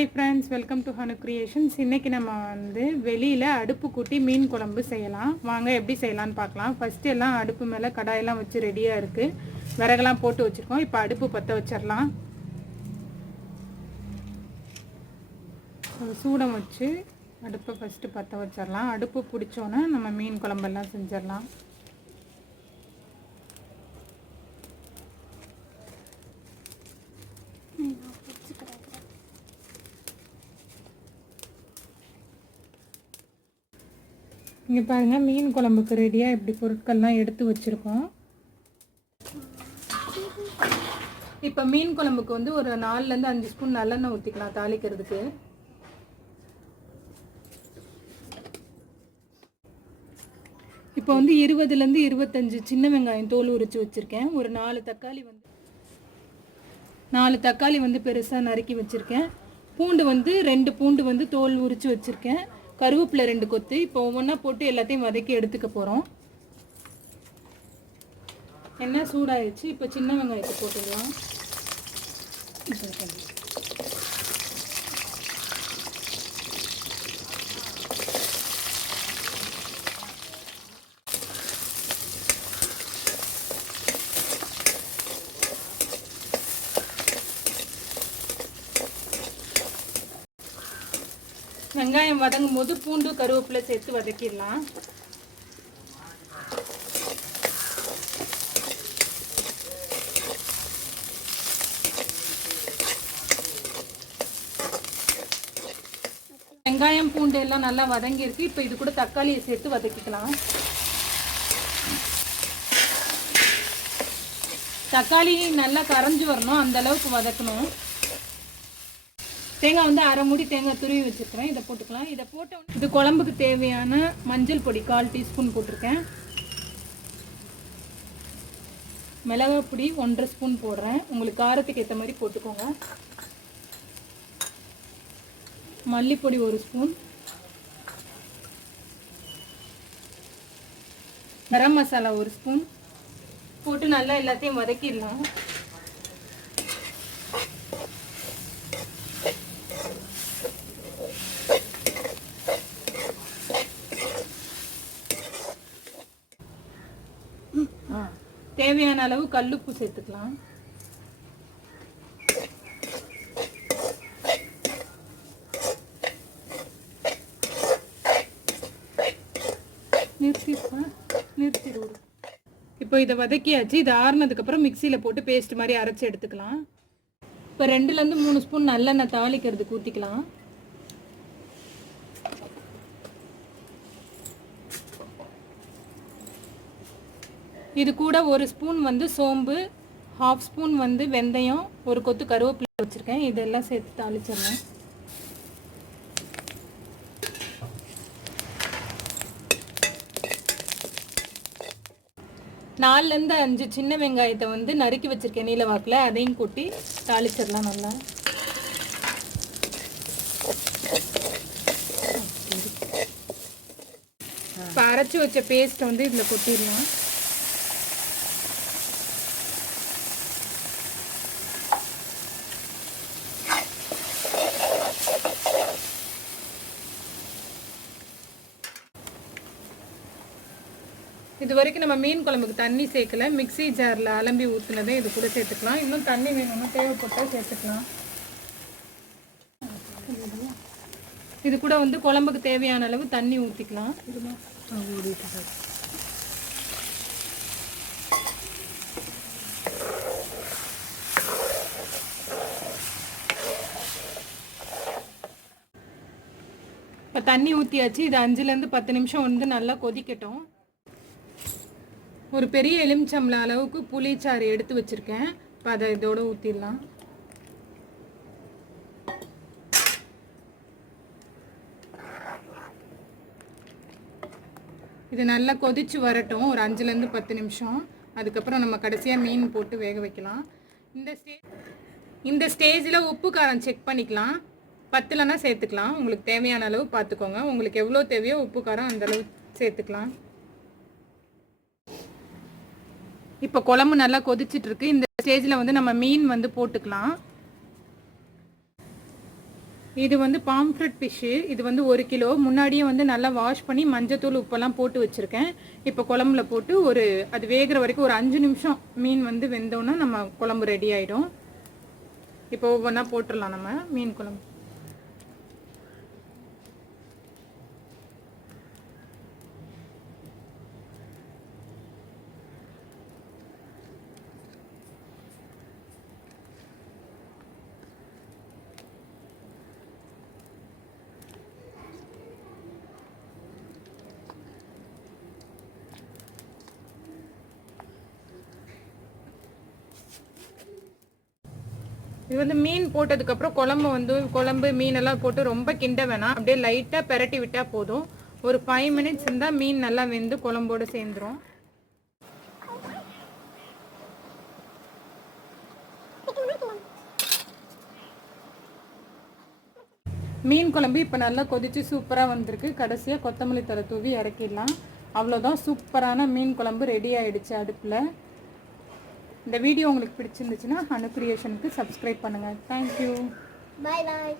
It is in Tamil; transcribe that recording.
Hi friends, welcome to Hanucreations. இன்னைக்கு நம்ம வந்து வெளியில அடுப்பு கூட்டி மீன் குழம்பு செய்யலாம். வாங்க எப்படி செய்யலாம்னு பார்க்கலாம். ஃபர்ஸ்ட் எல்லாம் அடுப்பு மேல கடாயெல்லாம் வச்சு ரெடியா இருக்கு. விறகெல்லாம் போட்டு வச்சிருக்கோம். இப்போ அடுப்பு பத்த வச்சிரலாம். சூடம் வச்சு அடுப்பை ஃபர்ஸ்ட் பத்த வச்சிரலாம். அடுப்பு பிடிச்சோன்னா நம்ம மீன் குழம்பெல்லாம் செஞ்சிடலாம். இங்கே பாருங்கள், மீன் குழம்புக்கு ரெடியாக இப்படி பொருட்கள்லாம் எடுத்து வச்சுருக்கோம். இப்போ மீன் குழம்புக்கு வந்து ஒரு 4லேருந்து 5 ஸ்பூன் நல்லெண்ணெய் ஊற்றிக்கலாம் தாளிக்கிறதுக்கு. இப்போ வந்து 20லேருந்து 25 சின்ன வெங்காயம் தோல் உரித்து வச்சுருக்கேன். ஒரு 4 தக்காளி வந்து பெருசாக நறுக்கி வச்சுருக்கேன். பூண்டு வந்து 2 பூண்டு வந்து தோல் உரித்து வச்சுருக்கேன். கருவேப்பிலை 2 கொத்து. இப்போ ஒவ்வொன்றா போட்டு எல்லாத்தையும் வதக்கி எடுத்துக்க போகிறோம். எண்ணெய் சூடாயிடுச்சு. இப்போ சின்ன வெங்காயத்தை போட்டுக்கலாம். வெங்காயம் வதங்கும் போது பூண்டு கருவேப்பிலை சேர்த்து வதக்கிடலாம். வெங்காயம் பூண்டு எல்லாம் நல்லா வதங்கியிருக்கு. இப்போ இது கூட தக்காளியை சேர்த்து வதக்கிக்கலாம். தக்காளி நல்லா கரைஞ்சி வரணும், அந்த அளவுக்கு வதக்கணும். தேங்காய் வந்து 1/2 மூடி தேங்காய் துருவி வச்சுருக்கிறேன். இதை போட்டுக்கலாம். இதை போட்ட இது குழம்புக்கு தேவையான மஞ்சள் பொடி 1/4 டீஸ்பூன் போட்டிருக்கேன். மிளகாய் பொடி 1/2 ஸ்பூன் போடுறேன். உங்களுக்கு காரத்துக்கு ஏற்ற மாதிரி போட்டுக்கோங்க. மல்லிப்பொடி 1 ஸ்பூன். கரம் மசாலா 1 ஸ்பூன் போட்டு நல்லா எல்லாத்தையும் வதக்கிடலாம். தேவையான அளவு கல்லுப்பு சேர்த்துக்கலாம். நிறுத்திடுவோம். இப்போ இதை வதக்கியாச்சு. இதை ஆறுனதுக்கப்புறம் மிக்சியில் போட்டு பேஸ்ட் மாதிரி அரைச்சி எடுத்துக்கலாம். இப்போ 2லேருந்து 3 ஸ்பூன் நல்லெண்ணெய் தாளிக்கிறதுக்கு ஊற்றிக்கலாம். இது கூட 1 ஸ்பூன் வந்து சோம்பு, 1/2 ஸ்பூன் வந்து வெந்தயம், 1 கொத்து கருவேப்பிலை வச்சுருக்கேன். இதெல்லாம் சேர்த்து தாளிச்சிடலாம். நாலுலேருந்து 5 சின்ன வெங்காயத்தை வந்து நறுக்கி வச்சுருக்கேன் நீல வாக்கில். அதையும் கொட்டி தாளிச்சிடலாம் நல்லா. இப்போ அரைச்சி வச்ச பேஸ்ட்டை வந்து இதில் கொட்டிடலாம். இது வரைக்கும் நம்ம மீன் குழம்புக்கு தண்ணி சேர்க்கல. மிக்சி ஜாரில் அலம்பி ஊற்றுனதை இது கூட சேர்த்துக்கலாம். இன்னும் தண்ணி வேணும்னா தேவைப்பட்டால் சேர்த்துக்கலாம். இது கூட வந்து குழம்புக்கு தேவையான அளவு தண்ணி ஊற்றிக்கலாம். இப்போ தண்ணி ஊற்றியாச்சு. இது 5லேருந்து 10 நிமிஷம் வந்து நல்லா கொதிக்கட்டும். ஒரு பெரிய எலுமிச்சம்பழம் அளவுக்கு புளிச்சாறு எடுத்து வச்சுருக்கேன். இப்போ அதை இதோட ஊற்றிடலாம். இது நல்லா கொதிச்சு வரட்டும் ஒரு 5லேருந்து 10 நிமிஷம். அதுக்கப்புறம் நம்ம கடைசியாக மீன் போட்டு வேக வைக்கலாம். இந்த ஸ்டேஜில் உப்பு காரம் செக் பண்ணிக்கலாம். 10லனா சேர்த்துக்கலாம். உங்களுக்கு தேவையான அளவு பார்த்துக்கோங்க. உங்களுக்கு எவ்வளோ தேவையோ உப்பு காரம் அந்தளவு சேர்த்துக்கலாம். இப்போ குழம்பு நல்லா கொதிச்சிட்ருக்கு. இந்த ஸ்டேஜில் வந்து நம்ம மீன் வந்து போட்டுக்கலாம். இது வந்து பாம்ஃப்ரெட் ஃபிஷ்ஷு. இது வந்து 1 கிலோ. முன்னாடியே வந்து நல்லா வாஷ் பண்ணி மஞ்சத்தூள் உப்பெல்லாம் போட்டு வச்சுருக்கேன். இப்போ குழம்புல போட்டு அது வேகிற வரைக்கும் ஒரு 5 நிமிஷம் மீன் வந்து வெந்தோன்னா நம்ம குழம்பு ரெடி ஆகிடும். இப்போ ஒவ்வொன்றா போட்டுடலாம் நம்ம மீன் குழம்பு. இது வந்து மீன் போட்டதுக்கப்புறம் குழம்பு மீனெல்லாம் போட்டு ரொம்ப கிண்ட வேணாம். அப்படியே லைட்டாக பெரட்டி விட்டால் போதும். ஒரு 5 மினிட்ஸ் இருந்தால் மீன் நல்லா வெந்து குழம்போடு சேர்ந்துடும். மீன் குழம்பு இப்போ நல்லா கொதித்து சூப்பராக வந்திருக்கு. கடைசியாக கொத்தமல்லி தழை தூவி இறக்கிடலாம். அவ்வளோதான், சூப்பரான மீன் குழம்பு ரெடி ஆகிடுச்சு அடுப்பில். இந்த வீடியோ உங்களுக்கு பிடிச்சிருந்துச்சுன்னா ஹனு கிரியேஷனுக்கு சப்ஸ்கிரைப் பண்ணுங்கள். தேங்க்யூ. பாய் பாய்.